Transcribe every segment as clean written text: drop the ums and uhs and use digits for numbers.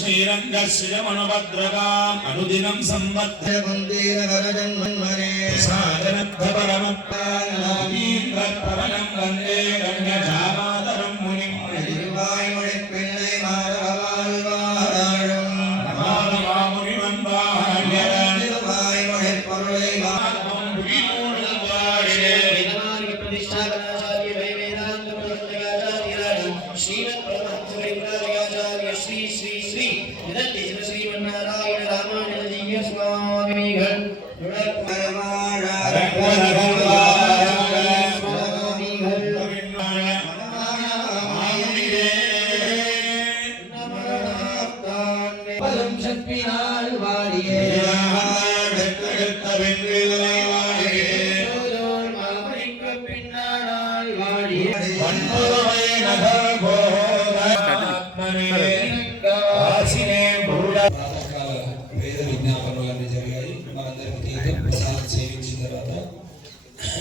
श्रीरंगश्रियमणभद्रकाम् अनुदिनं संवर्धय वन्दे साधनत्वपरमत्तानीन्द्रपवनं वन्दे गण्यजामातरं मुनिं निर्वायुमणिपिळ्ळै माधववाल्वारायं नमामि मामुनिवन्दाहर्यं निर्वायुमणिपरुळै माधवं पुरीपूर्णवारिणे विद्वान् प्रतिष्ठापनाचार्य वैवेदान्त प्रवर्तकाचार्य श्रीमत्परमहंसपरिव्राजकाचार्य श्री श्री श्री निरंजन श्रीमन्नारायण रामानुजीय स्वामिகள்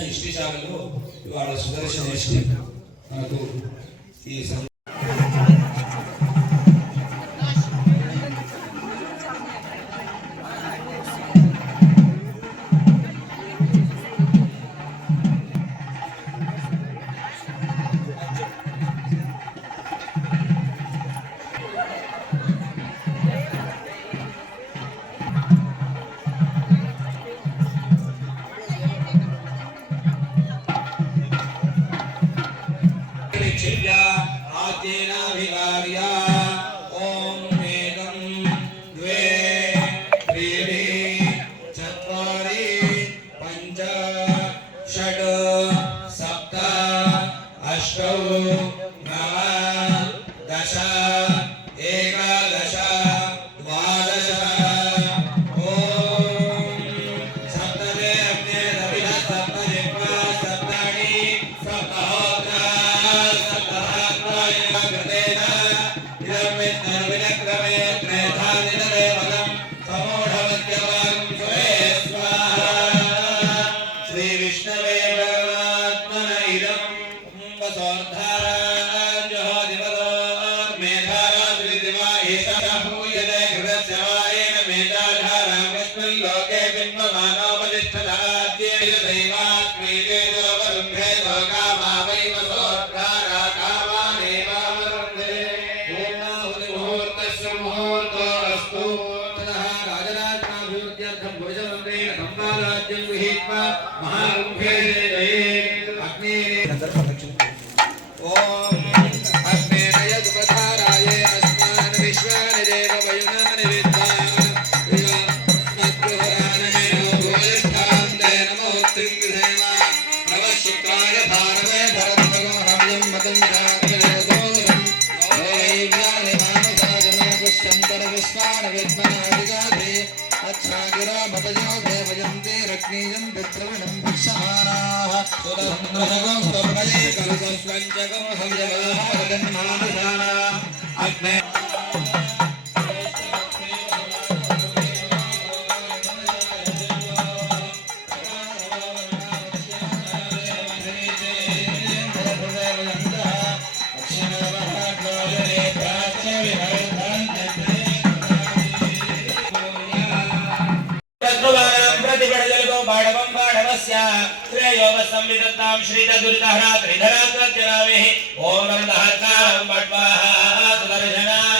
ఇష్టిశాలలో వాళ్ళ సుదర్శన ఇష్టి మనకు ఈ योग संविदत्तां श्रीद दुरितहरा त्रिधराग्रजनावेः ओम नमः दहत्तां पट्वाहा सुदर्शनाय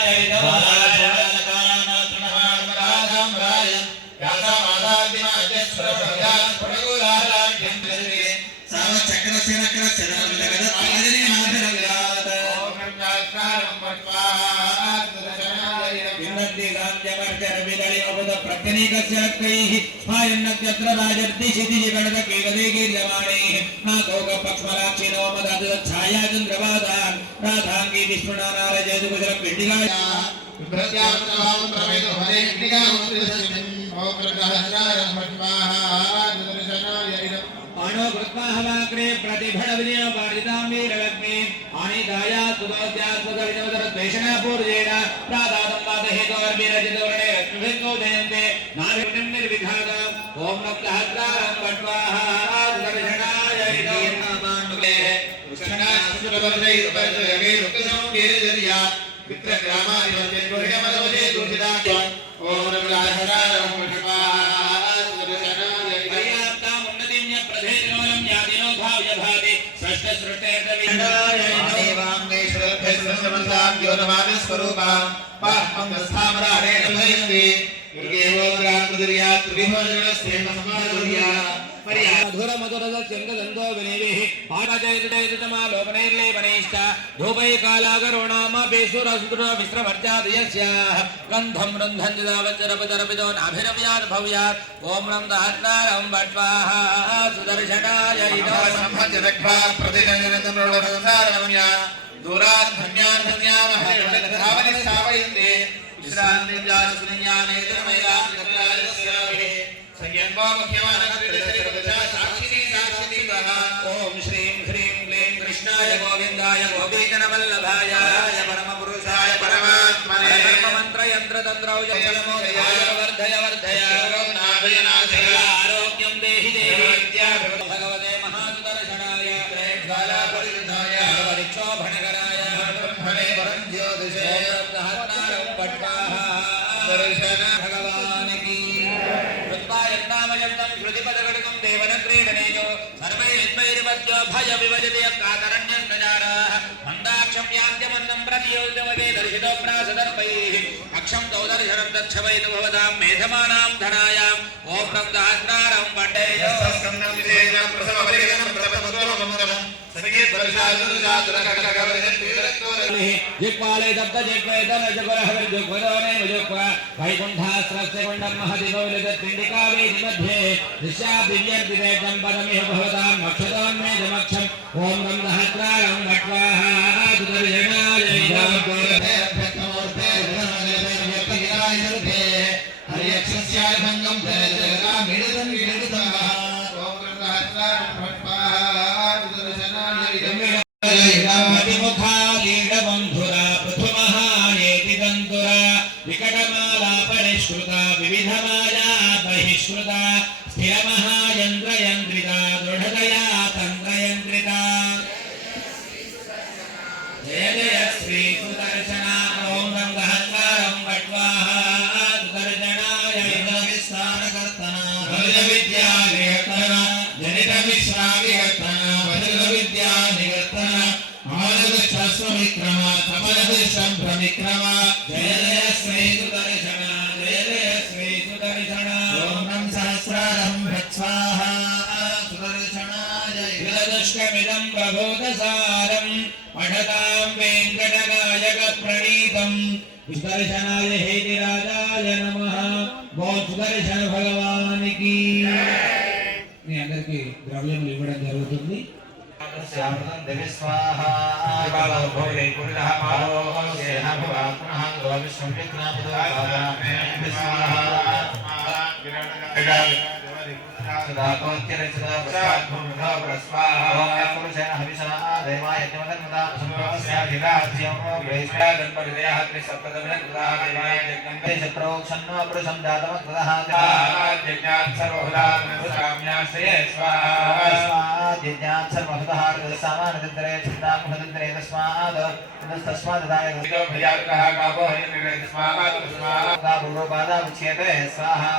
मधुर मधुर चंद्रगंधो विनेविः पाठजयतमालोकनैर्लेपनैश्च धूपै कालागरुणाम बेसुरसुर विश्रवर्जादयस्याः गन्धं रुन्धं जदावच्चरपचरपितो नाभिरव्यात् भव्यात् ॐ नमः दहत्तारं पट्वाहा सुदर्शनाय इदोसंभजदग्भा प्रतिजनजनतनोरसारमन्या दूरात् धन्यान् धन्यामहरिवणधावनि स्थापयन्ते विश्रान्तिजासुनियानेतरमैलां गत्रायस्याभिः संयन्वा मुख्यमानकृतिरपचा साक्षिणी साक्षिणी वः ॐ श्रीं ह्रीं क्लीं कृष्णाय गोविन्दाय गोपीजनवल्लभाय परमपुरुषाय परमात्मने मंत्रयन्त्रतन्त्रौजलमोदयाय वर्धय वर्धय नाभयनाशय आरोग्यं देहि देहि भगवते महासुदर्शनाय ज्वालापरिधाय भगवदिक्षोभणकराय ब्रह्मणे परञ्ज्योतिषे दहत्तारं पट्वाहा दर्शन भगवान् की कृत्वायन्नामयन्तं श्रुतिपदगणकं देवनक्रीडनेयो सर्वैर्वैर्वज्यो भय विभजते कातरण्यन्तजाराः मन्दाक्षं यान्त्यमन्नं प्रतियोजमगे दर्शितो प्रासदर्पैः अक्षं दौदर्शनं दक्षवैतु भवतां मेधमानां धरायां ॐ ब्रह्मदात्रारं पटेयो स्कन्दं विदेशं प्रसवपरिगणं प्रतपदोममदनं संगीत जिह्वाले दत्त जिह्वे धनजगुरहविर् जिह्वदोने विजिह्वा वैकुण्ठास्त्रस्य कुण्डं महदिगौलितत्पिण्डिका वेदि मध्ये दिशा दिव्यर्दिवेदं पदमिह भवतां मक्षतोन्मेदमक्षम् ॐ ब्रह्मदहत्रारं पट्वाहा सुदर्शनाय हरियक्षस्याय भङ्गं जगदामिडतं विडुतं ॐ ब्रह्मदहत्रारं पट्वाहा सुदर्शनाय मुखालीडबन्धुरा पृथुमहायेति दन्तुरा विकटमाला परिष्कृता विविधमाया बहिष्कृता स्थिरमहायन्त्रयन्त्रिता दृढतया तन्त्रयन्त्रिता जय जय श्री सुदर्शना ॐ गङ्गाहङ्कारं पट्वाहा सुदर्शनाय विस्तारकर्तना भजविद्यानिकर्तना जनितविश्रामिकर्तना भजविद्यानिकर्तना विक्रमा कमलदृशं प्रविक्रमा जय जय श्री सुदर्शन जय जय श्री सुदर्शन ॐ नमः सहस्रारं भट्स्वाहा सुदर्शनाय विदुष्कमिदं प्रबोधसारं पठतां वेङ्कटनायकप्रणीतं सुदर्शनाय हेतिराजाय नमः बोल सुदर्शन भगवान की మీ అందరికీ ద్రవ్యములు ఇవ్వడం జరుగుతుంది श्यामलं देवी स्वाहा बालो भोगे कुलः मालो सेह भवात्मः गोविष्णुविक्रमदुर्गा स्वाहा सदाकोत्यरचना प्रसादभूमिका प्रस्वाहा पुरुषेण हविषा देवाय यज्ञमदन्मदा संप्रस्याधिराज्यं वैश्वादन्परिदयः त्रिसप्तदमिनकृतः देवाय यज्ञं शत्रोक्षन्नो पुरुषं जातमकृतः यज्ञात् सर्वहुदां काम्याश्रये स्वाहा यज्ञात् सर्वहुतः सामानदन्तरे चिन्तामुखदन्तरे तस्मात् तस्मादाय भयार्कः कापो हरिन्द्रे तस्मात् तस्मात् कापूर्वपादा उच्यते स्वाहा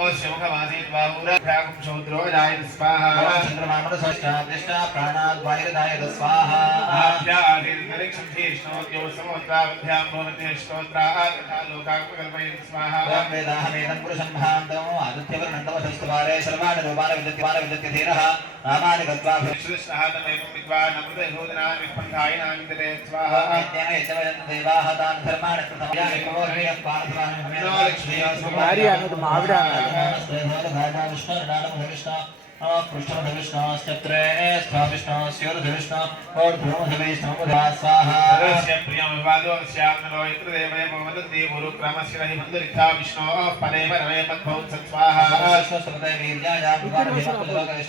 ओ शिवकमासीत् बाहुरा व्याकुं शौद्रोजाय स्वाहा चन्द्रमामर सष्टा दिष्टा प्राणाद्वायुदाय स्वाहा आभ्यादिर्दरिक्षं शीर्ष्णोद्यो समुद्रावध्यां भवति स्तोत्रात् तथा लोकाकल्पयन् स्वाहा वेदाहमेदं पुरुषं भान्तम् आदित्यवर्णन्तमशस्तवारे सर्वाणि रूपाणि विद्यते धीरः नामानि गत्वा भविष्यष्टाहतमेवं विद्वान् अमृतभूतनां विपन्थायिनां विद्यते स्वाहा नित्येन यजवयन् देवाः तान् धर्माणि प्रथमयानि प्रबोधयन् पार्थवान् भारी आनंद मावड़ा पृष्ठमधविष्णुश्चत्रे स्थाविष्णुस्योरधविष्णु और ध्रुवधविष्णुमुधा स्वाहा सर्वस्य प्रियं विवादोऽस्याम्नो यत्रदेवये भवन्ति गुरुक्रमस्य हि मन्दरिता विष्णोः परे परमे मद्भवन् स्वाहा विष्णुस्तवते वीर्याया भगवान्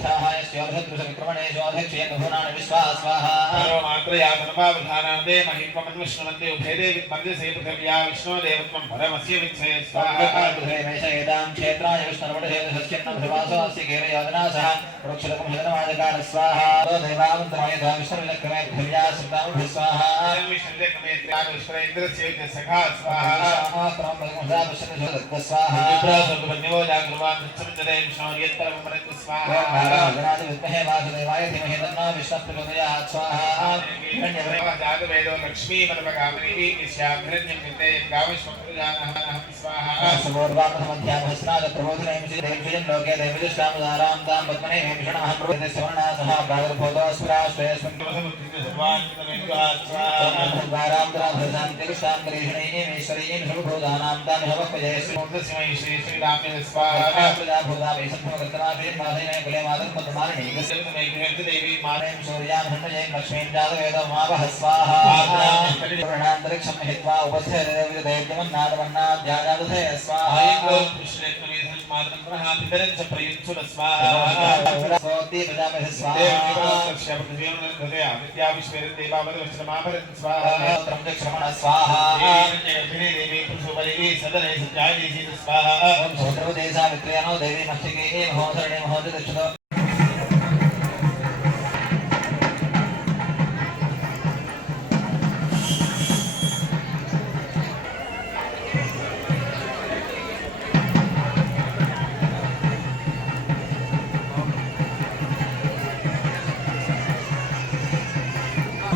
स्योरधत्रुसविक्रमणे स्वाध्यक्षेन भुवनानि विश्वाः स्वाहा सर्वमात्रया तन्वावधानान्ते महित्वमद्विष्णुवन्ते उभयदे विद्मर्जसे पृथिव्या विष्णोदेवत्वं परमस्य विच्छे स्वाहा मेषयेदां क्षेत्राय विष्णुर्वटशेदशस्यन्नं भवासोऽस्य केरयोजनासः वृक्षलकं हृदनमाजकार स्वाहा देवावन्तरायधा विष्णुविलक्रमे पृथिव्या सप्तामुभि स्वाहा विष्णुविलक्रमे त्रयाविश्वरेन्द्रस्य सखा स्वाहा स्वाहा विप्रासुर्गपन्यो जागृवान् सच्चमिन्दरे विष्णोर्यत्परमपरत् स्वाहा विद्महे वासुदेवाय धीमहि तन्नो विष्णुप्रचोदयात् स्वाहा जातवेदो लक्ष्मीपरमगामिनी निश्यामहिरण्यं विद्ये गाविष्वप्रजानः स्वाहा समोर्वामध्यामहस्नाद प्रबोधनयं देवजन लोके देवजुष्टामदारां तां पद्मने भीषणः प्रभुते सवर्णा सह प्रागुर्भोगस्वराश्रयस्वं स्वाहा भरसां करीषणीमेश्वरीं सर्वभूतानां तां हवक्पजयस्वं श्री श्रीरामे स्वाहा प्रजाभूताभि सम्भवकर्तनाभिर्माधेन कुले मातं पद्मालिनी देवी मानें सूर्यां हन्मयें लक्ष्मीं जातवेदमावह स्वाहा वर्णान्तरिक्षं हित्वा उपस्थे देवदेवमन्नादमन्नाध्यायादधे स्वाहा स्वस्ति प्रजापतिः स्वाहा श्रमण स्वाहा सावित्र्यानो देवी मस्तिके महोदरणे महोदय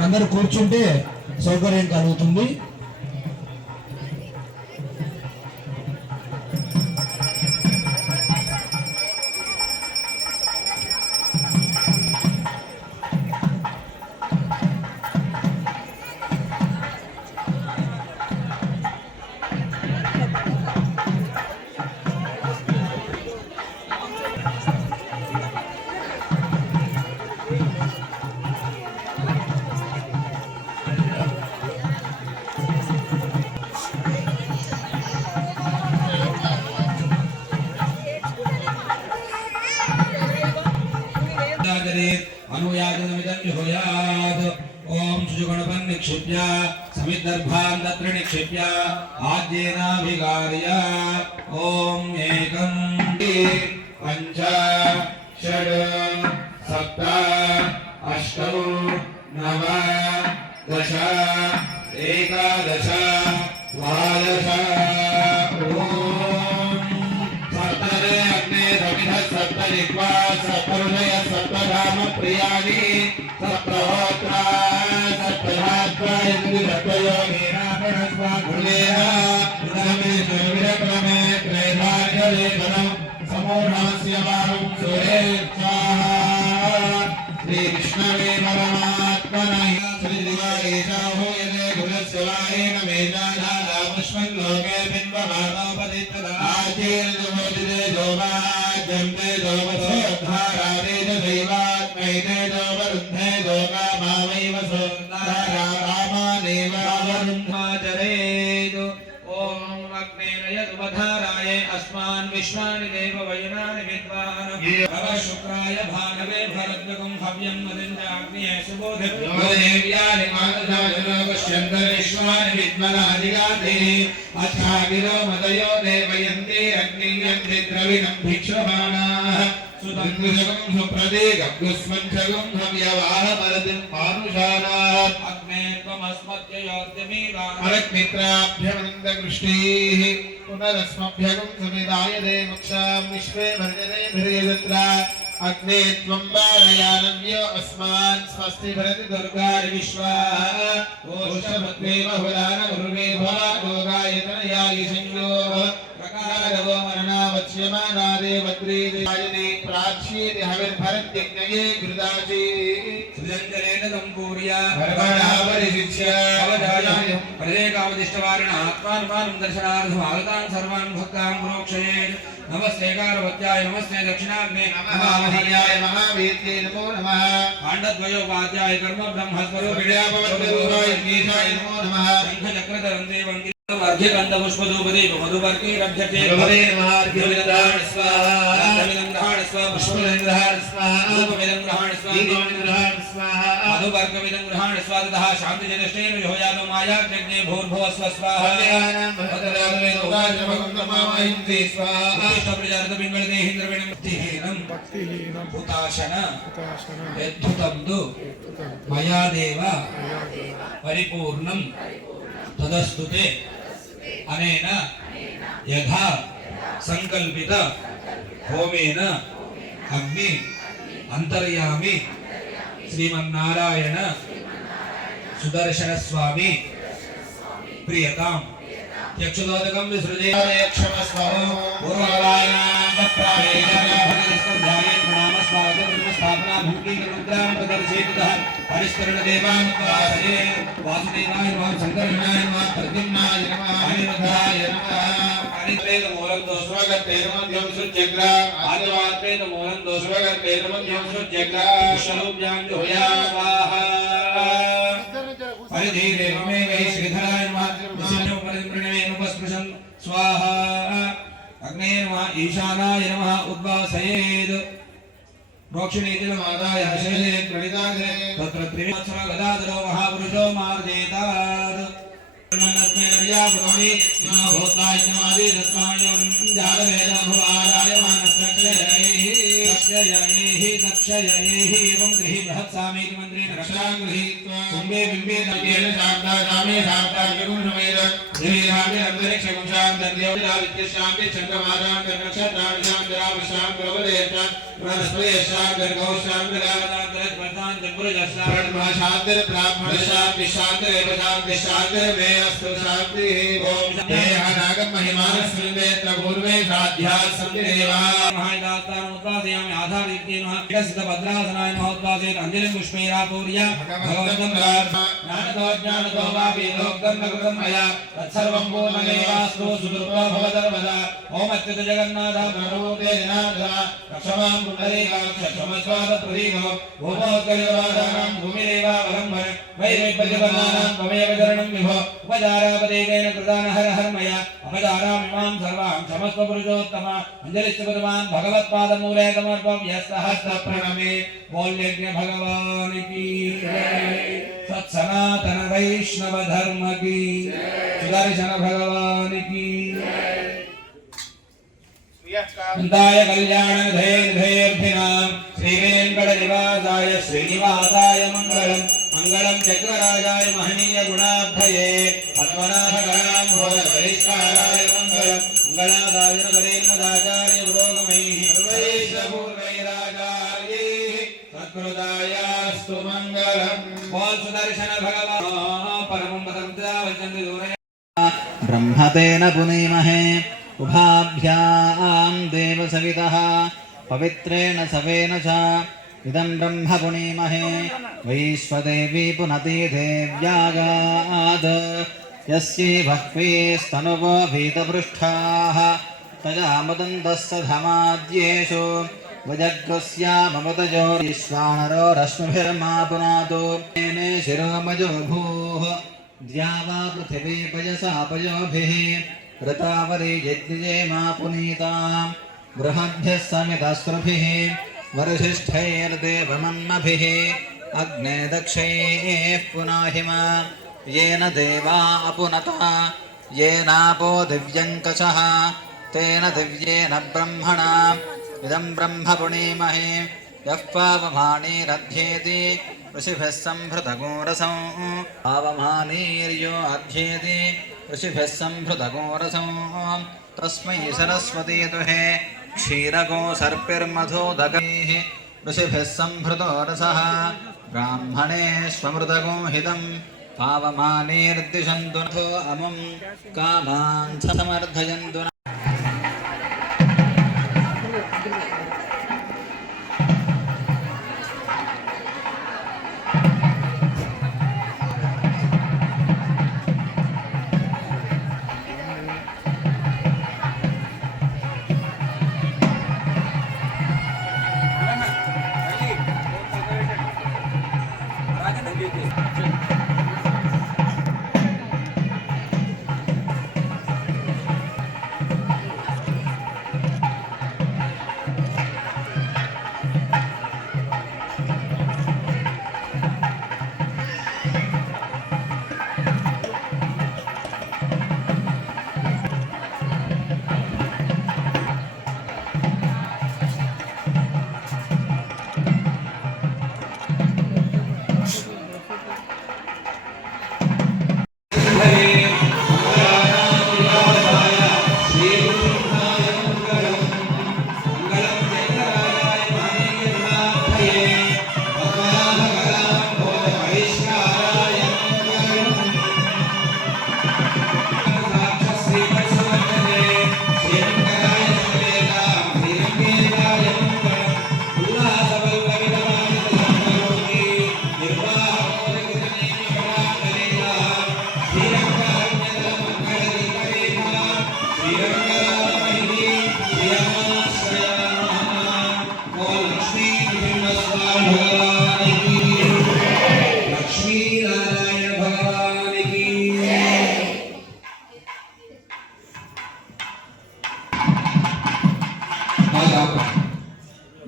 అందరూ కూర్చుంటే సౌకర్యం కలుగుతుంది. अनुयाजनमिदं जुहोयात् ओम सुजुगणपं निक्षिप्य समिद्धर्भान् तत्र निक्षिप्य आद्येनाभिगार्य ओम एकं पञ्च षड् सप्त अष्टौ नव दश एकादश द्वादश सप्तजिह्वा सप्तहृदय सप्तधाम प्रियाणि सप्तहोत्रा सप्तधात्वा सप्तयोगीनापणस्वा गुणेन गुणमेश्वरविरक्रमे त्रैधार्यलेखनं समूढमस्य वारुं सूरे स्वाहा श्रीकृष्णवे परमात्मने श्रीदिवायेषा हूयते गुणस्य वारेण मेधाधालापुष्पं लोके बिम्बमानोपदित्तदा आचेर्जमोदिते जोवा जन्ते जोवसोद्धारादे दैवात्मैते जोवरुन्धे जोगामावैव सोन्दारामादेव वरुन्धाचरेत् ॐ अग्नेन यदुपधाराय अस्मान् विश्वानि देव वयुनानि विद्वान् शुक्राय भानवे भरद्वकं हव्यं मदिन्द्राग्नेय सुबोधेव्यानि मातुजाजनोपश्यन्तर्विश्वानि विद्मनादिगाते अच्छागिरो मदयो देवयन्ते अग्नियन्ते द्रविणं भिक्षमाणाः सुतन्मुषकं सुप्रदेकं गुस्मञ्चकं हव्यवाह परतिं मानुषाणात् मे त्वमस्मद्ययोद्यमीवा अलक्मित्राभ्यमनन्दकृष्णैः पुनरस्मभ्यगं समिदाय देवक्षां विश्वे भर्जने भिर्यजत्रा अग्ने त्वं वारयानव्यो अस्मान् स्वस्ति भरति दुर्गाणि विश्वा ओषभद्रे बहुलान गुरुवे भवा गोगायतनयायि संयो प्रकारवो मरणावच्यमाना देवद्रे देवायने प्राच्येति हविर्भरत्यज्ञये घृताचे सुजञ्जनेन सम्पूर्य भरवणावरिशिष्य अवधाय प्रदेकावदिष्टवारिण आत्मानुमानं दर्शनार्थम् आगतान् सर्वान् भक्तान् प्रोक्षयेत् नमस्ते कारवत्याय नमस्ते दक्षिणाग्ने नमः महर्याय महावीर्ये नमो नमः पाण्डद्वयोपाध्याय कर्म ब्रह्मस्वरूपिणे विद्यापवन्दरूपाय गीताय नमो नमः शङ्खचक्रधरं देवं अर्घ्यगन्धपुष्पधूपदीप मधुपर्कीरभ्यते भगवते नमः अर्घ्यविदधाण स्वाहा गन्धमिदं ग्रहाण स्वाहा पुष्पमिदं ग्रहाण स्वाहा धूपमिदं ग्रहाण स्वाहा दीपमिदं ग्रहाण स्वाहा मधुपर्कमिदं ग्रहाण स्वाहा ततः शान्तिजनष्टेन विहोयातो मायाज्ञे भूर्भुवः स्वः स्वाहा कल्याणं भद्रादवेन उपाजमगुन्दमामहिन्ते स्वाहा भक्तिहीनं हुताशन यद्धुतं मया देव परिपूर्णं तदस्तुते अनेन यथा संकल्पित होमेन अग्नि अंतर्यामी श्रीमन्नारायण सुदर्शन स्वामी प्रियताम यक्षदोदकं विसृजे क्षमस्वहो पूर्वकालानां तत्प्रावेदनाभगस्तध्याये प्रणामस्वागतं स्थापना भूमिकमुद्रां प्रदर्शयितः परिष्करणदेवान् वासये वासुदेवाय नमः शङ्करगणाय नमः प्रद्युम्नाय नमः अनिरुद्धाय नमः अनित्वेदमूलं दोषवगत्तेर्मध्यं सृज्यग्रा आदिवात्वेदमूलं दोषवगत्तेर्मध्यं सृज्यग्रा स्वरूप्यां जुहोया स्वाहा परिधीरेव मे वै श्रीधराय नमः विष्णु परिमृणवे उपस्पृशन् स्वाहा अग्ने नमः ईशानाय नमः उद्वासयेद् प्रोक्षणीतिलमादाय हर्षे प्रणिताग्रे तत्र त्रिवत्सर गदाधरो महापुरुषो मार्जेतात् नन्नस्मेनर्या पुरोणि नमो भूताय नमादि रत्नायोनिं जातवेदं भुवादाय मानसक्षयैः दक्षयैः एवं गृही बृहत्सामेति मन्त्रेण रक्षां गृहीत्वा कुम्भे बिम्बे दव्येन शान्ता रामे शान्ता जगुं समेत देवीरामे अन्तरिक्षं शान्तर्योविद्यशान्ति चन्द्रमादान्तर्नक्षत्राणि शान्तराविशां प्रभुदेशान् प्रस्पयशां गर्गौशान्तरावदान्तरस्पर्धान् जम्बुरजस्सान् ब्रह्मशान्तिर ब्राह्मणशान्ति शान्तिरेव शान्ति शान्तिर्मे अस्तु शान्तिः ॐ देहानागं महिमानस्मिन्नेत्र पूर्वे साध्याः सन्ति देवाः महादास्तान् उत्पादयामि आधारयुक्तेन विकसितभद्रासनाय महोत्पादेन अञ्जलिं पुष्पैरापूर्य भगवन्तं ज्ञानतो ज्ञानतो वापि लोकं न कृतं मया तत्सर्वं पूर्णमेवास्तु सुदुर्गो भवदर्वदा ॐ अच्युत जगन्नाथ प्रभुते जनार्दन रक्षमां पुण्डरीकाक्षमस्वादप्रदीको भूमोत्कलितवादानां भूमिरेवावलम्बन वैरिपद्यवर्णानां त्वमेव चरणं विभो उपचारापदेकेन कृतान हर हर मया अपचारामिमां सर्वां क्षमस्व पुरुषोत्तम अञ्जलिश्चकुर्वान् भगवत्पादमूले समर्पं यस्तहस्तप्रणमे बोल्यज्ञ भगवान की सत्सनातन वैष्णव धर्म की सुदर्शन भगवान की दाय कल्याण धैर्यर्थिनां श्रीवेंकटनिवासाय श्रीनिवासाय मंगलम मंगलम चक्रराजाय महनीय गुणाब्धये पद्मनाभकरां भोजपरिष्काराय मंगलम मंगलादाय नरेन्मदाचार्य पुरोगमैः सर्वैश्वपूर्वैराचार्यैः सत्कृतायास्तु मंगलम बोल सुदर्शन भगवान् परमं पदं वचन्ति दूरय ब्रह्मतेन पुनीमहे उभाभ्यां देवसवितः पवित्रेण सवेन च इदं ब्रह्म पुनीमहे वैश्वदेवी पुनति देव्यागात् यस्यै बह्वीस्तनुवो भीतपृष्ठाः तया मुदन्तस्य धमाद्येषु वजग्रस्यामवतजो विश्वानरो रश्मिभिर्मा पुनातु येने शिरोमजो भूः द्यावा पृथिवी पयसा पयोभिः ऋतावरी यज्ञे मा पुनीतां बृहद्भ्यः समितस्रुभिः वरिष्ठैर्देवमन्मभिः अग्ने दक्षैः पुनाहिमा येन देवा अपुनता येनापो दिव्यङ्कषः तेन दिव्येन ब्रह्मणा इदं ब्रह्म पुनीमहे यः पावमानीरध्येति ऋषिभिः संभृतगोरसं पावमानीर्यो अध्येति ऋषिभिः संभृतगोरसं तस्मै सरस्वती दुहे क्षीरगो सर्पिर्मधोदगैः ऋषिभिः संभृतो रसः ब्राह्मणेष्वमृतगोहितं पावमानीर्दिशन्तु नथो अमुं कामान् समर्थयन्तु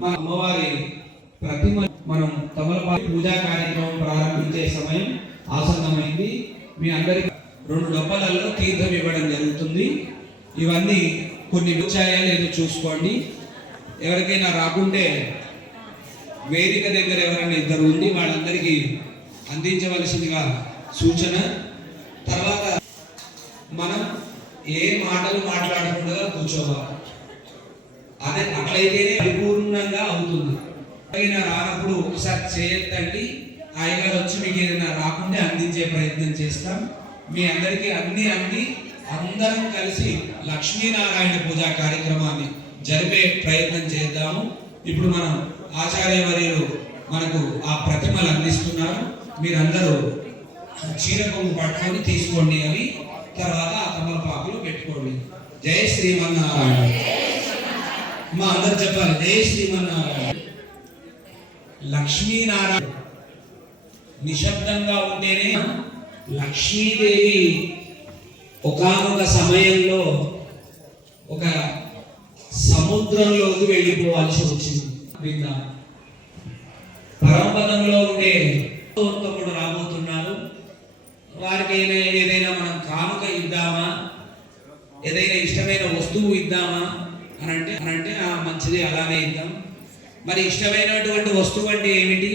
మా అమ్మవారి ప్రతిమ మనం తమలపాకు పూజా కార్యక్రమం ప్రారంభించే సమయం ఆసన్నమైంది. మీ అందరికి 2 డబ్బాలలో తీర్థం ఇవ్వడం జరుగుతుంది. ఇవన్నీ కొన్ని వచ్చాయా లేదో చూసుకోండి. ఎవరికైనా రాకుంటే వేదిక దగ్గర ఎవరైనా ఇద్దరు ఉండి వాళ్ళందరికీ అందించవలసిందిగా సూచన. తర్వాత మనం ఏ మాటలు మాట్లాడకుండా కూర్చోవాలి. అదే అట్లయితేనే పరిపూర్ణంగా అవుతుంది. ఏదైనా రానప్పుడు ఒకసారి చేయొద్దండి. అయ్యగారు వచ్చి మీకు ఏదైనా రాకుంటే అందించే ప్రయత్నం చేస్తాం. మీ అందరికీ అందరం కలిసి లక్ష్మీనారాయణ పూజా కార్యక్రమాన్ని జరిపే ప్రయత్నం చేద్దాము. ఇప్పుడు మనం ఆచార్యవర్యులు మనకు ఆ ప్రతిమలు అందిస్తున్నారు. మీరందరూ చీరకొమ్ము పట్టుకొని తీసుకోండి. అవి తర్వాత ఆ తమలపాకులు పెట్టుకోండి. జై శ్రీమన్నారాయణ. మా అందరు చెప్పాలి జై శ్రీమన్నారాయణ. లక్ష్మీనారాయణ నిశ్శబ్దంగా ఉంటేనే లక్ష్మీదేవి ఒకానొక సమయంలో ఒక సముద్రంలోకి వెళ్ళిపోవాల్సి వచ్చింది. విందాం. పరమపదంలో ఉండే ఉత్తముడు రాబోతున్నారు. వారికి ఏదైనా మనం కానుక ఇద్దామా, ఏదైనా ఇష్టమైన వస్తువు ఇద్దామా అని అంటే మంచిది అలానే ఇద్దాం. మరి ఇష్టమైనటువంటి వస్తువు అంటే ఏమిటి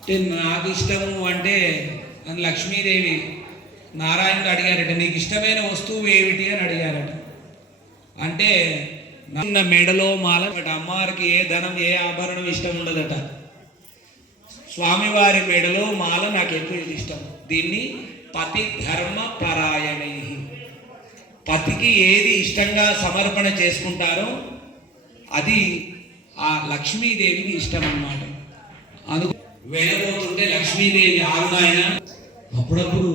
అంటే నాకు ఇష్టము అంటే లక్ష్మీదేవి నారాయణుడు అడిగారట, నీకు ఇష్టమైన వస్తువు ఏమిటి అని అడిగారట. అంటే నా మెడలో మాల. అమ్మవారికి ఏ ధనం ఏ ఆభరణం ఇష్టం ఉండదట. స్వామివారి మెడలో మాల నాకు ఎక్కువ ఇష్టం. దీన్ని పతి ధర్మ పరాయణై, పతికి ఏది ఇష్టంగా సమర్పణ చేసుకుంటారో అది ఆ లక్ష్మీదేవికి ఇష్టం అన్నమాట. అందుకు వెళ్ళబోతుంటే లక్ష్మీదేవి ఆరునాయన అప్పుడప్పుడు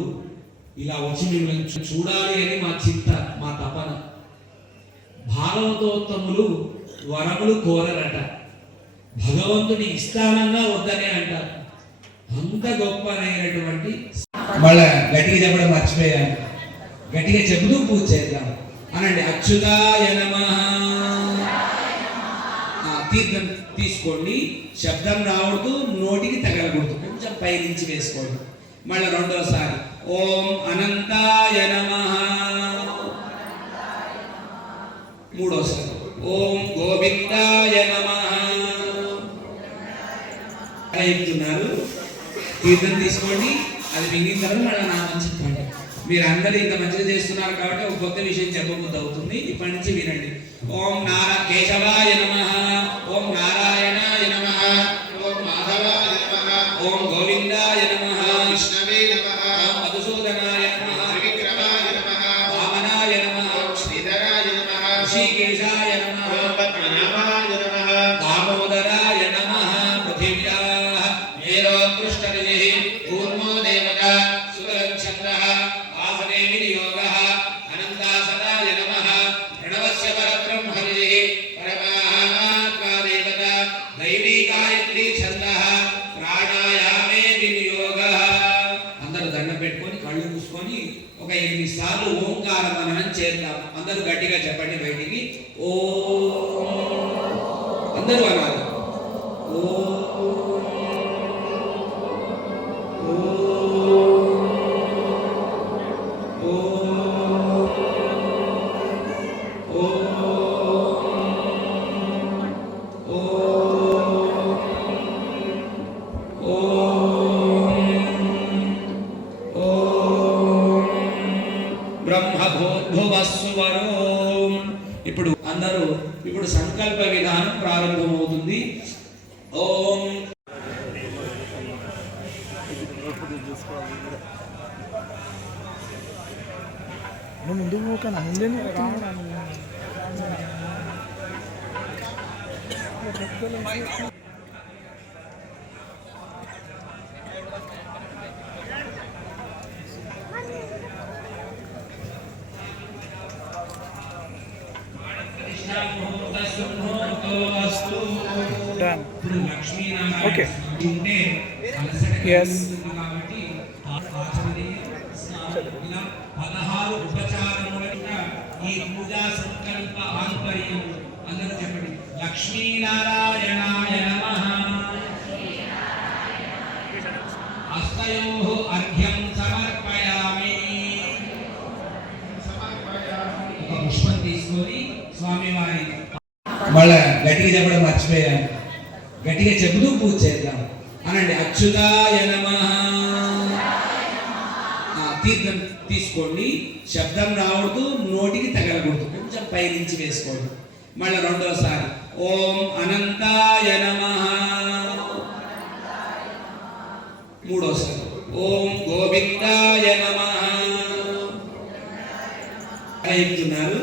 ఇలా వచ్చి మిమ్మల్ని చూడాలి అని మా చింత, మా తపన. భాగవతోత్తములు వరములు కోరరట, భగవంతుడి ఇస్తానన్నా వద్దనే అంటారు. అంత గొప్ప అయినటువంటి మళ్ళా గట్టిగా చెప్పడం మర్చిపోయాను. గట్టిగా చెబుతూ పూజ చేద్దాం అనండి. అచ్యుతాయ నమః. తీర్థం తీసుకోండి. శబ్దం రావద్దు, నోటికి తగలకూడదు. కొంచెం పైనుంచి వేసుకోండి. మళ్ళీ రెండోసారి ఓం అనంతాయ నమః. మూడోసారి ఓం గోవిందాయ నమః. చెప్తున్నారు. తీర్థం తీసుకోండి, అది మిగిలిన తర్వాత మళ్ళీ నామం చెప్పండి. మీరు అందరూ ఇంత మంచిగా చేస్తున్నారు కాబట్టి ఒక కొత్త విషయం చెప్పబుద్ధి అవుతుంది. ఇప్పటి నుంచి వినండి. ఓం కేశవాయ నమః, ఓం నారాయణాయ నమః, ఓం మాధవాయ నమః, ఓం గోవిందాయ నమః, విష్ణవే నమః, ఓం మధుసూదనాయ నమః, త్రివిక్రమాయ నమః, వామనాయ నమః, శ్రీధరాయ నమః, ఋషికేశాయ నమః, ఓం పద్మనాభాయ నమః, దామోదరాయ నమః. పృథివ్యాః మేరోత్కృష్టరిజిః కూర్మో దేవతా సుతరం చంద్రః ఆసనే వినియోగః అనంతాసనాయ నమః. ప్రణవస్య పరబ్రహ్మరిజిః పరమాత్మా దేవతా దైవీ గాయత్రీ ఛందః ప్రాణాయామే వినియోగః. అందరూ దండం పెట్టుకొని కళ్ళు మూసుకొని ఒక 8 సార్లు ఓంకార మననం చేద్దాం. అందరూ గట్టిగా చెప్పండి బయటికి. ఓం అందరూ అనాలి. ఓం బ్రహ్మభూర్భువస్సువరోం. ఇప్పుడు సంకల్ప విధానం ప్రారంభమవుతుంది. ఓం ముందు కానీ ముందే Done. Okay. Yes. 16 ఉపచారములుగా ఈ పూజా సంకల్ప ఆంతర్యం అందరూ చెప్పండి. లక్ష్మీనారాయణాయ నమః. హస్తయోః అర్ఘ్యం సమర్పయామి. ఒక పుష్పం తీసుకొని స్వామివారి మళ్ళా గట్టిగా చెప్పడం మర్చిపోయాను. గట్టిగా చెబుతూ పూజ చేద్దాం అనండి. అచ్యుతాయ నమః. తీర్థం తీసుకోండి, శబ్దం రావద్దు, నోటికి తగలకూడదు, కొంచెం పైనుంచి వేసుకోండి. మళ్ళీ రెండోసారి ఓం అనంతాయ నమః. మూడోసారి ఓం గోవిందాయ నమః. చెప్తున్నారు.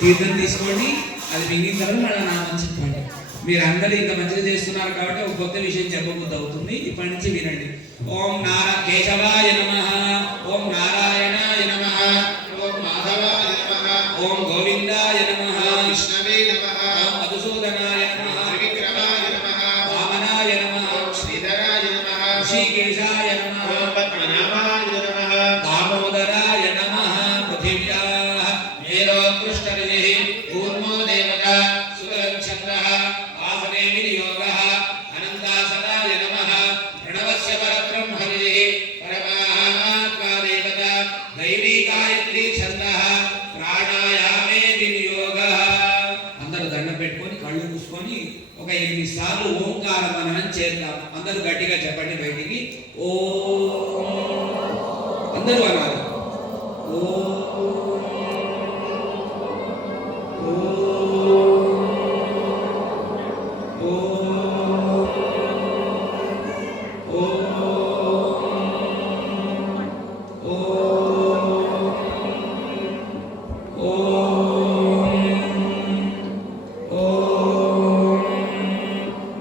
తీర్థం తీసుకోండి, అది మిగిలిన తర్వాత మళ్ళీ నామం చెప్పండి. మీరు అందరూ ఇంత మంచిగా చేస్తున్నారు కాబట్టి ఒక కొత్త విషయం చెప్పబుద్ధి అవుతుంది. ఇప్పటి నుంచి వినండి. ఓం కేశవాయ నమః, ఓం నారాయణాయ నమః, ఓం మాధవాయ నమః, ఓం గోవిందాయ నమః, విష్ణవే నమః, ఓం మధుసూదనాయ నమః, త్రివిక్రమాయ నమః, వామనాయ నమః, శ్రీధరాయ నమః, ఋషికేశాయ నమః, ఓం పద్మనాభాయ నమః, దామోదరాయ నమః. పృథివ్యాః మేరోత్కృష్టరిజిః కూర్మో దేవతా సుతరం చంద్రః ఆసనే వినియోగః అనంతాసనాయ నమః. ప్రణవస్య పరబ్రహ్మరిజిః పరమాత్మా దేవతా దైవీ గాయత్రీ ఛందః ప్రాణాయామే వినియోగః. అందరూ దండం పెట్టుకొని కళ్ళు మూసుకొని ఒక 8 సార్లు ఓంకార మననం చేద్దాం. అందరూ గట్టిగా చెప్పండి బయటికి. ఓం అందరూ అనాలి. ఓం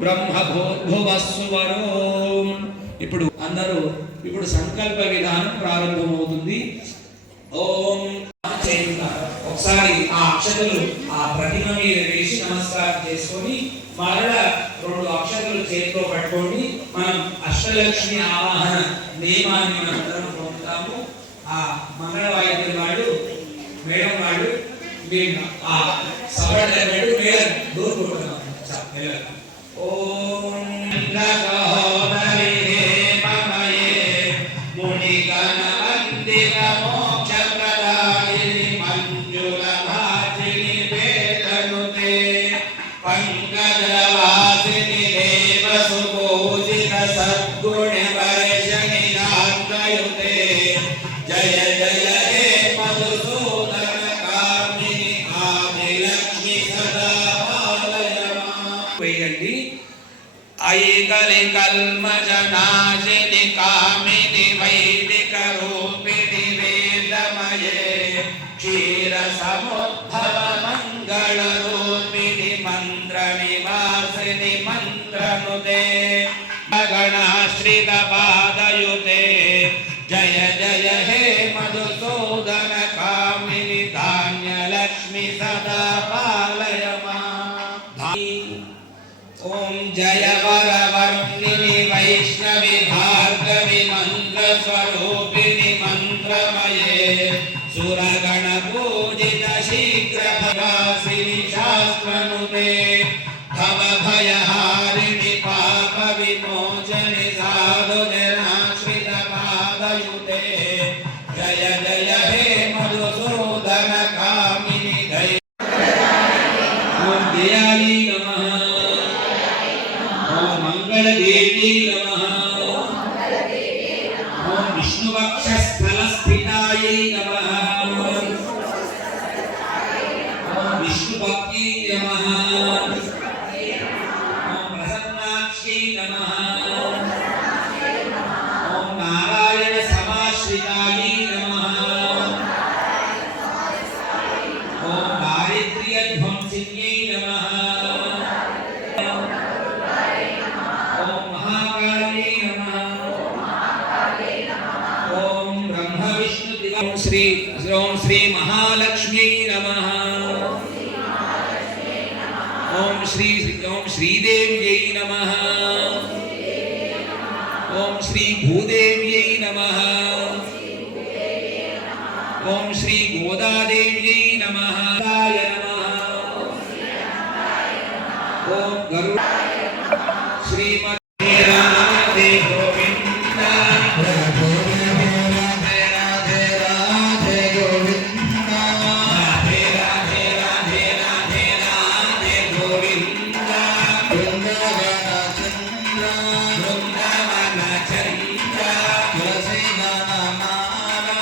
బ్రహ్మభూర్భువస్సువరోం. ఇప్పుడు సంకల్ప విధానం ప్రారంభమవుతుంది. ఓం ఒకసారి ఆ అక్షతలు ఆ ప్రతిమ మీద వేసి నమస్కారం చేసుకొని మరలా 2 అక్షతలు చేతిలో పట్టుకోండి. మనం అష్టలక్ష్మి ఆవాహన నియమాన్ని మనం అందరం పొందుతాము. ఆ మంగళ వాయిద్యం వాడు మేడం వాడు మీరు ఆ సభ మేడం దూరం కొట్టున్నాం. ఓం పంకజవాసిని దేవ సుపూజి बाधयुते जय जय हे मधुसूदन कामिनि आदिलक्ष्मी सदा पालय वेयंडी ऐकलि कल्मषनाशिनि कामिनि वैदिक रूपिणि वेदमये क्षीरसमुद्भव मंगल रूपिणि मंत्रनिवासिनि मंत्रनुते गणाश्रित पादयुते जय जय हे मधुसूदन कामिनि धान्यलक्ष्मी सदा पालय मां। ओम जय वरवर्णिनि वैष्णवि भार्गवि मंत्र स्वरूपिणि मंत्रमये सुरगण पूजित शीघ्र भवासिनि शास्त्रनुते भव भयहारिणि पाप विमोचनि साधु निराश्रित पादयुते जय जय हे मधुसूदन कामिनि दय ओम जयायै नमः ओम मंगल देवी नमः ओम विष्णुवक्षस्थल स्थितायै नमः ओम विष्णुभक्त्यै नमः ओम प्रसन्नाक्षी नमः ओम नारायण समाश्रितायै नमः ओम दारिद्र्य ध्वंसिन्यै नमः ओम महाकाली नमः ओम ब्रह्म विष्णु ओम श्री महालक्ष्मी नमः ओम श्रीदेव्यै नमः ओम श्री भूदेव्यै नमः ओम श्री गोदादेव्यै नमः ओम गरुड़ श्रीमते राधे गोविंद राधे राधे राधे राधे गोविंद राधे राधे राधे राधे राधे गोविंद वृंदावन चंद्र तुलसी वनमाला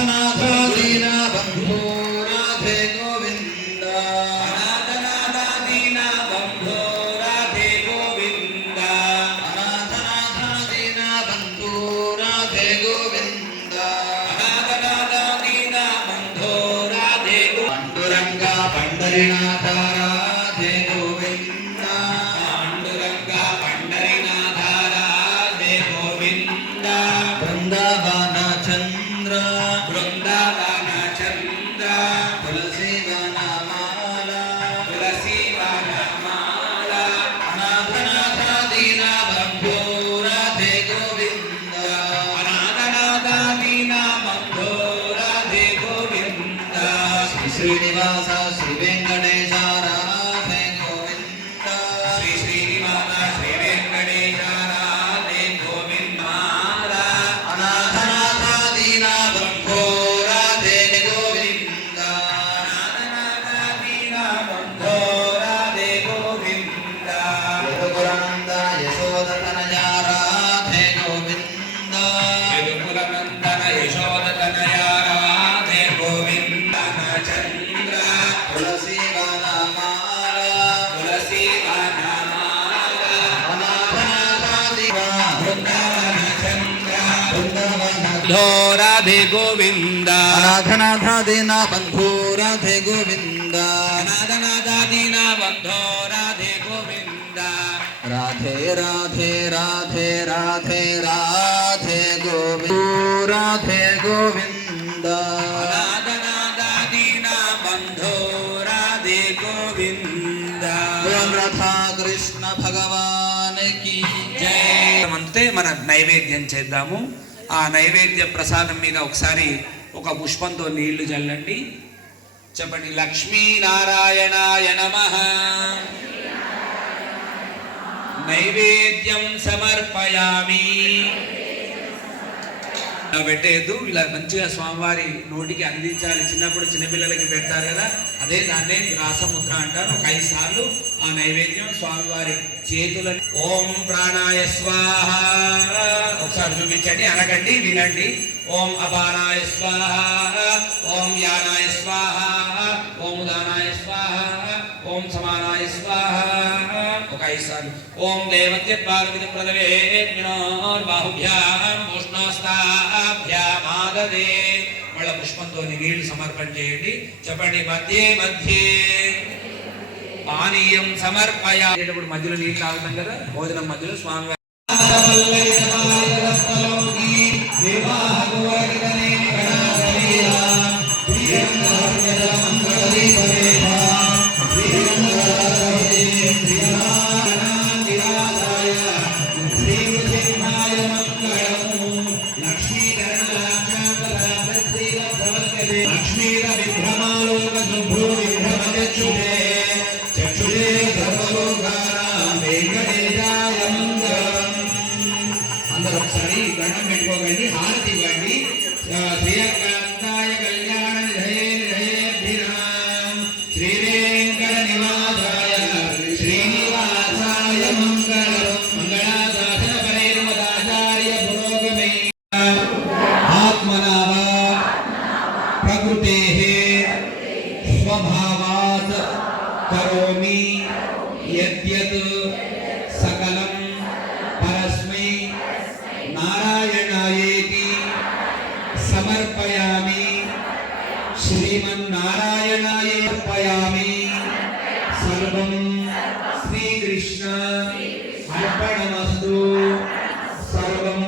अनाथ दीन बंधु राधे गोविंद अनाथ दीन बंधु राधे गोविंद अनाथ दीन बंधु राधे गोविंद अनाथ दीन बंधु राधे पांडुरंग पंडरीनाथ राधे गोविंद पांडुरंग पंडरीनाथ राधे गोविंद वृंदावन चंद्र तुलसी वनमाला अनाथ दीन बंधु राधे गोविंद अनाथ दीन बंधु राधे गोविंद श्री श्रीनिवास श्री वेंकटेश राधे गोविंद श्री श्रीनिवास श्री वेंकटेश राधे गोविंद अनाथ दीन बंधु राधे गोविंद अनाथ दीन बंधु राधे गोविंद यदुकुलानंद यशोदतनया राधे गोविंद यदुकुलानंदन यशोदतनया राधे गोविंद चंद्र तुलसी वनमाला अनाथ राधे गोविंद अनाथ दीन बंधु राधे गोविंद अनाथ दीन बंधु राधे गोविंद राधे राधे राधे राधे राधे गोविंद राधे गोविंद अनाथ दीन बंधु राधे गोविंद राधा कृष्ण भगवान की जय అంతే మన నైవేద్యం చేద్దాము ఆ నైవేద్య ప్రసాదం మీద ఒకసారి ఒక పుష్పంతో నీళ్లు చల్లండి చెప్పండి లక్ష్మీ నారాయణాయ నమః నైవేద్యం సమర్పయామి పెట్టేయద్దు, ఇలా మంచిగా స్వామివారి నోటికి అందించాలి. చిన్నప్పుడు చిన్నపిల్లలకి పెడతారు కదా, అదే దాన్నే రాసముద్ర అంటారు. ఒక 5 సార్లు ఆ నైవేద్యం స్వామివారి చేతులని ఓం ప్రాణాయ స్వాహ ఒకసారి చూపించండి, అనకండి, వినండి. ఓం అపానాయ స్వాహ, ఓం యానాయ స్వాహ, ఓం ఉదానాయ స్వాహ, ఓం సమానాయ స్వాహ ఒక 5 సార్లు. ఓం దేవత్యత్పాదవిద ప్రదవేత్మినోర్బాహుభ్యాం ఉష్ణోస్తాభ్యామాదదే. మళ్ళా పుష్పంతో నీళ్లు సమర్పణ చేయండి. చెప్పండి, మధ్యే మధ్యే పానీయం సమర్పయాప్పుడు మధ్యలో నీళ్ళు తాగుతాం కదా, భోజనం మధ్యలో స్వామి అందరూ ఒకసారి దండం పెట్టుకోకండి, హారతి ఇవ్వండి. శ్రీకాంతాయ కళ్యాణ నిధయేర్భిరాం శ్రీ వెంకట నివాసాయ శ్రీనివాసాయ మంగళం మంగళాశాసన పరైర్మదాచార్య పురోగమే ఆత్మనావ ప్రకృతేః స్వభావాత్ కరోమి యద్యత్ సకలం పరస్మై నారాయణాయేతి సమర్పయామి. శ్రీమన్నారాయణాయ సమర్పయామి. సర్వం శ్రీకృష్ణ అర్పణమస్తు. సర్వం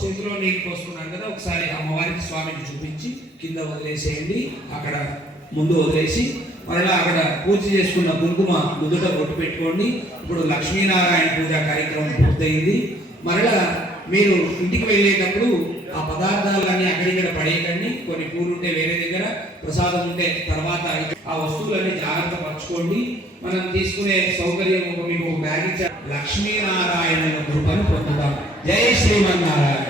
చేతిలో నీళ్ళు పోసుకున్నాను కదా, ఒకసారి అమ్మవారికి స్వామికి చూపించి కింద వదిలేసేయండి. అక్కడ ముందు వదిలేసి మరలా అక్కడ పూజ చేసుకున్న కుంకుమ ముదుట బొట్టు పెట్టుకోండి. ఇప్పుడు లక్ష్మీనారాయణ పూజ కార్యక్రమం పూర్తయింది. మరలా మీరు ఇంటికి వెళ్ళేటప్పుడు ఆ పదార్థాలన్నీ అక్కడిక్కడ పడేయకండి. కొన్ని పూలు ఉంటే వేరే దగ్గర, ప్రసాదం ఉంటే తర్వాత ఆ వస్తువులన్నీ జాగ్రత్త పరచుకోండి. మనం తీసుకునే సౌకర్యం మీకు బ్యాగ్ ఇచ్చా. లక్ష్మీనారాయణ కృపను పొందుతాం. జై శ్రీమన్నారాయణ.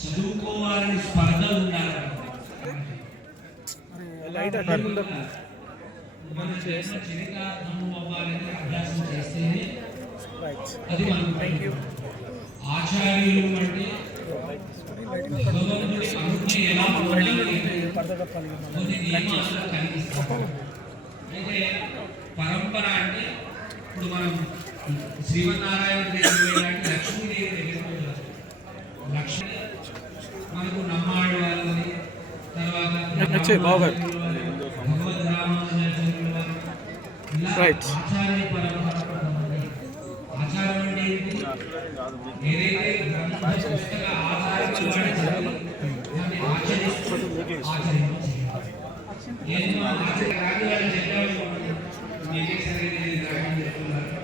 చదువుకోవాలని స్పర్ధ ఉండాలి. మన చరితార్థము అవ్వాలని అభ్యాసం చేస్తేనే అది మనకు ఆచార్యులు అంటే భగవంతుడి అనుజ్ఞ ఎలా పొందాలి కొన్ని నియమాలు కనిపిస్తాయి. అయితే పరంపర అంటే ఇప్పుడు మనం శ్రీమన్నారాయణ దగ్గర వెళ్ళాలంటే లక్ష్మీదేవి దగ్గర వెళ్ళాలి. లక్ష్మి మనకు నమ్మాడు వాళ్ళని తర్వాత భగవద్ రామానుజాచార్యుల వారు ఇలా ఆచార్య పరంపర ఉంది. ఆచారం అంటే ఏంటి? ఏదైతే గ్రంథ పుస్తక ఆచారాలు దాన్ని ఆచరిస్తూ ఆచరించాలి. ఎన్నో రాజుగారు చెప్పేవాళ్ళు మీకే సరైనది రాజు చెప్తున్నారు.